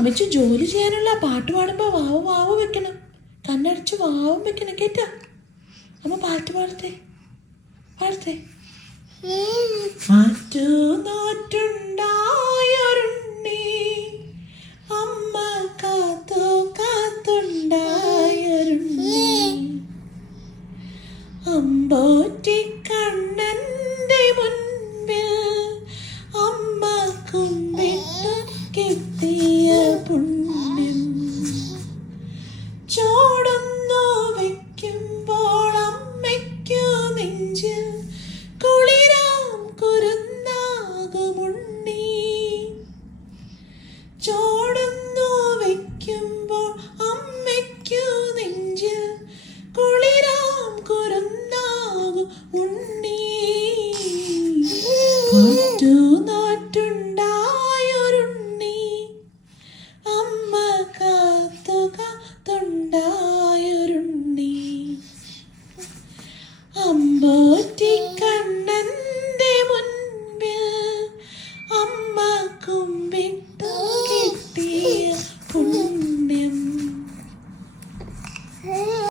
അമ്മച്ചി ജോലി ചെയ്യാനുള്ള പാട്ട് പാടുമ്പോ വാവ് വാവ് വെക്കണം, കണ്ണടച്ച് വാവും വെക്കണം കേട്ടാ. അമ്മ പാട്ട് പാടത്തെ പാടത്തെ. മാറ്റു നോറ്റുണ്ടായൊരു